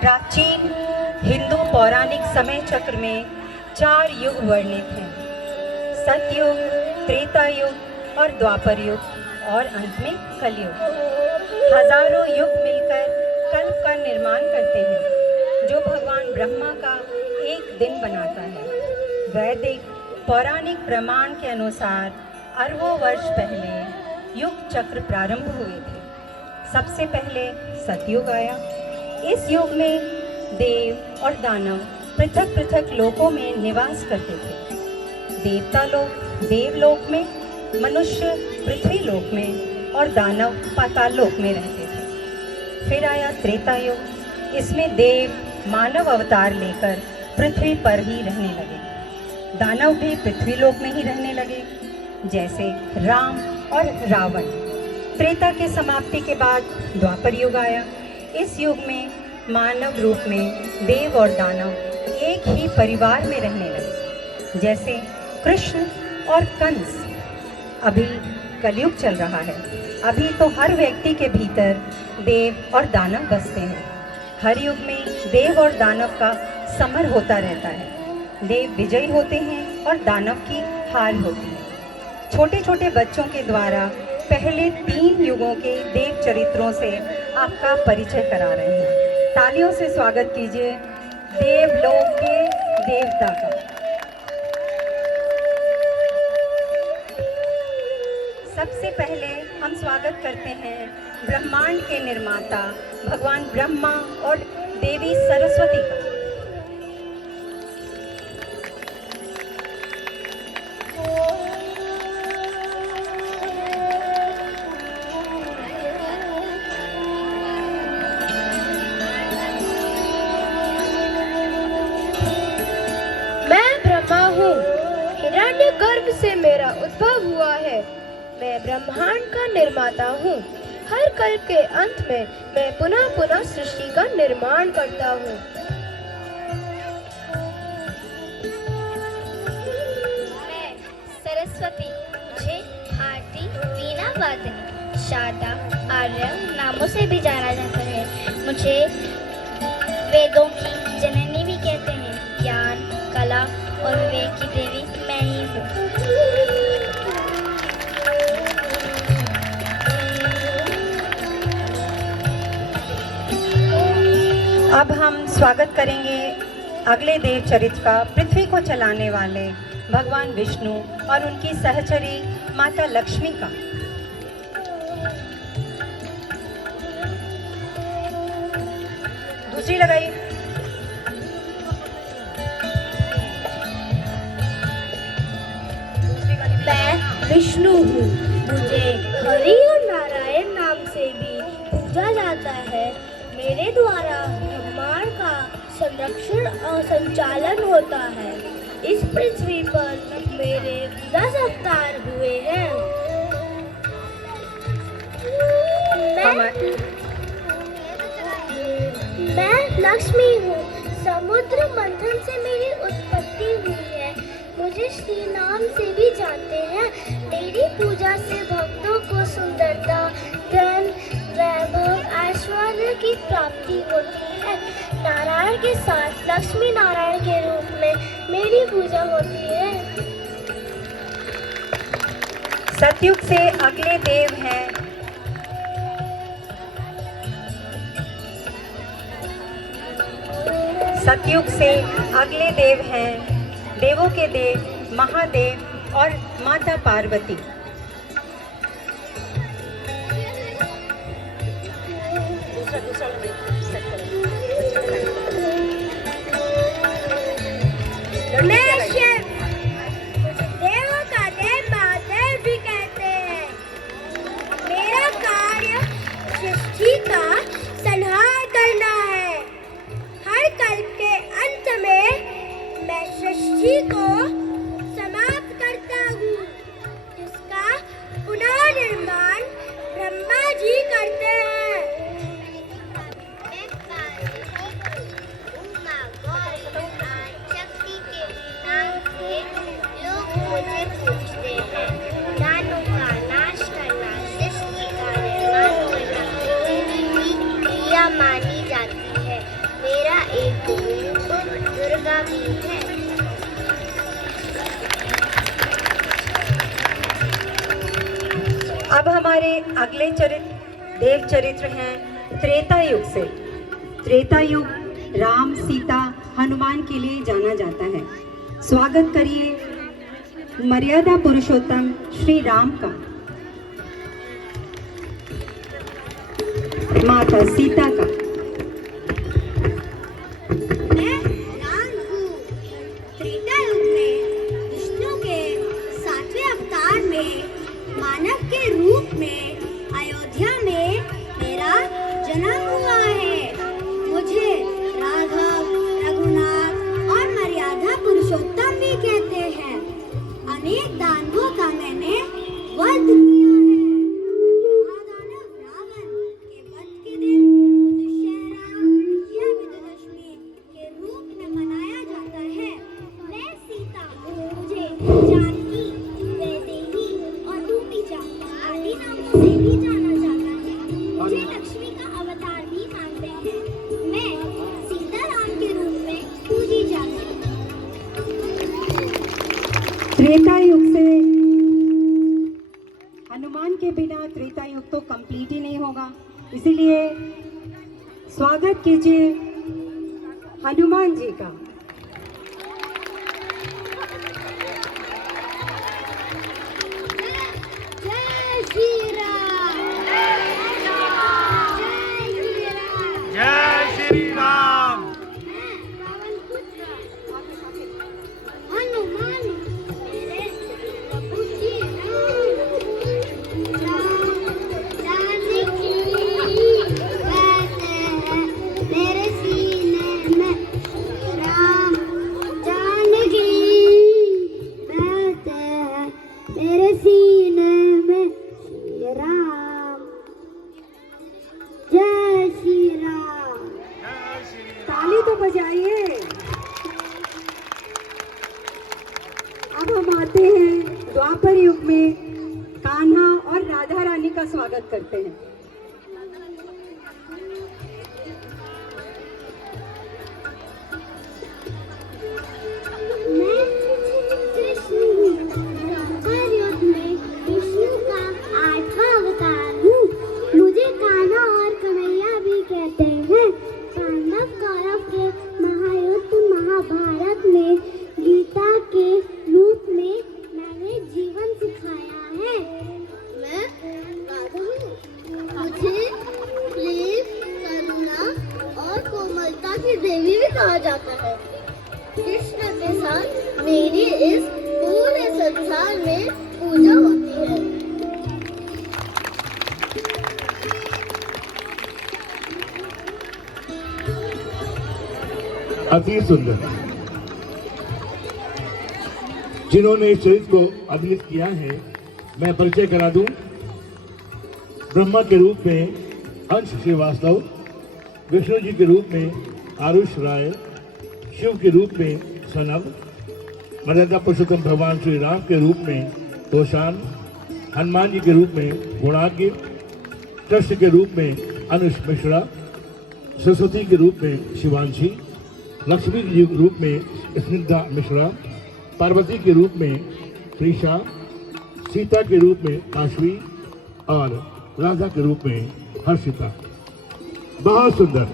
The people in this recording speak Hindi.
प्राचीन हिंदू पौराणिक समय चक्र में 4 युग वर्णित हैं: सतयुग, त्रेता युग और द्वापर युग और अंत में कलयुग। हजारों युग मिलकर कल्प का निर्माण करते हैं, जो भगवान ब्रह्मा का एक दिन बनाता है। वैदिक पौराणिक प्रमाण के अनुसार अरबों वर्ष पहले युग चक्र प्रारंभ हुए थे। सबसे पहले सतयुग आया। इस युग में देव और दानव पृथक पृथक लोकों में निवास करते थे। देवता लोक देवलोक में, मनुष्य पृथ्वी लोक में और दानव पाताल लोक में रहते थे। फिर आया त्रेता युग। इसमें देव मानव अवतार लेकर पृथ्वी पर ही रहने लगे। दानव भी पृथ्वी लोक में ही रहने लगे, जैसे राम और रावण। त्रेता के समाप्ति के बाद द्वापर युग आया। इस युग में मानव रूप में देव और दानव एक ही परिवार में रहने लगे, जैसे कृष्ण और कंस। अभी कलयुग चल रहा है। अभी तो हर व्यक्ति के भीतर देव और दानव बसते हैं। हर युग में देव और दानव का समर होता रहता है। देव विजयी होते हैं और दानव की हार होती है। छोटे छोटे बच्चों के द्वारा पहले 3 युगों के देव चरित्रों से आपका परिचय करा रहे हैं। तालियों से स्वागत कीजिए देवलोक के देवता का। सबसे पहले हम स्वागत करते हैं ब्रह्मांड के निर्माता भगवान ब्रह्मा और देवी सरस्वती का। गर्भ से मेरा उद्भव हुआ है। मैं ब्रह्मांड का निर्माता हूँ। हर कल्प के अंत में मैं पुनः पुनः सृष्टि का निर्माण करता हूँ। मैं सरस्वती, मुझे आरती, वीणा वादनी, शारदा, आर्य नामों से भी जाना जाता है। मुझे वेदों की जननी भी कहते हैं। ज्ञान, कला और विवेक की देवी मैं ही हूँ। अब हम स्वागत करेंगे अगले देव चरित्र का, पृथ्वी को चलाने वाले भगवान विष्णु और उनकी सहचरी माता लक्ष्मी का। दूसरी लगाइए। मैं विष्णु हूँ। मुझे हरि और नारायण नाम से भी पूजा जाता है। मेरे द्वारा ब्रह्मांड का संरक्षण और संचालन होता है। इस पृथ्वी पर मेरे 10 अवतार हुए हैं। मैं लक्ष्मी हूँ। समुद्र मंथन से मेरी उत्पत्ति हुई है। मुझे श्री नाम से भी जानते हैं। मेरी पूजा से भक्तों को सुंदरता, धन, वैभव, ऐश्वर्य की प्राप्ति होती है। नारायण के साथ लक्ष्मी नारायण के रूप में मेरी पूजा होती है। सतयुग से अगले देव हैं सतयुग से अगले देव हैं देवों के देव महादेव और माता पार्वती। मैं शिव, देवों का देव महादेव भी कहते हैं। मेरा कार्य सृष्टि का संहार करना है। हर कल्प के अंत में मैं सृष्टि को समाप्त करता हूँ। जिस मुझे पूछते हैं, दानों का नाश करना, सृष्टि का निर्माण करना मेरी क्रिया मानी जाती है। मेरा एक रूप दुर्गा भी है। अब हमारे अगले चरित्र देव चरित्र हैं त्रेता युग से। त्रेता युग राम, सीता, हनुमान के लिए जाना जाता है। स्वागत करिए मर्यादा पुरुषोत्तम श्री राम का, माता सीता का। मैं राम हूँ। त्रेता युग में विष्णु के 7वें अवतार में मानव के रूप में अयोध्या में मेरा जन्म हुआ है। मुझे राघव, रघुनाथ और मर्यादा पुरुषोत्तम भी कहते हैं। अनेक दानवों का मैंने वध किया है। महादानव रावण के वध के दिन दशहरा या विजयदशमी के रूप में मनाया जाता है। मैं सीता, मुझे जानकी, वैदेही और रूपीजा आदि नामों से भी जाना जाता है। मुझे लक्ष्मी का अवतार भी मानते हैं। मैं सीताराम के रूप में पूजी जाती हूँ। त्रेता युग से हनुमान के बिना त्रेता युग तो कंप्लीट ही नहीं होगा, इसीलिए स्वागत कीजिए हनुमान जी का। जय श्री राम। जय श्री राम। हनुमान मेरे प्रभुजी जानकी बैठे हैं मेरे सीने में। राम जानकी बैठे हैं मेरे सीने में। श्री राम, जय श्री राम। ताली तो बजाइए। अब हम आते हैं द्वापर युग में, कान्हा और राधा रानी का स्वागत करते हैं। मैं कृष्ण हूँ। द्वापर युग में विष्णु का 8वां अवतार हूँ। मुझे कान्हा और कन्हैया भी कहते हैं। पांडव कौरव के महायुद्ध महाभारत में गीता के रूप में मैंने जीवन सिखाया है। मैं राधा हूँ। मुझे प्रेम, करुणा और कोमलता की देवी भी कहा जाता है। कृष्ण के साथ मेरी इस पूरे संसार में पूजा होती है। अति सुंदर। जिन्होंने इस चरित्र को अभिनीत किया है, मैं परिचय करा दूं। ब्रह्मा के रूप में अंश श्रीवास्तव, विष्णु जी के रूप में आरुष राय, शिव के रूप में सनम, मर्यादा पुरुषोत्तम भगवान श्री राम के रूप में तोषान, हनुमान जी के रूप में गुणाग्य, कृष्ण के रूप में अनुष मिश्रा, सरस्वती के रूप में शिवांशी, लक्ष्मी जी के रूप में स्निग्धा मिश्रा, पार्वती के रूप में प्रीशा, सीता के रूप में काशवी और राधा के रूप में हर्षिता। बहुत सुंदर।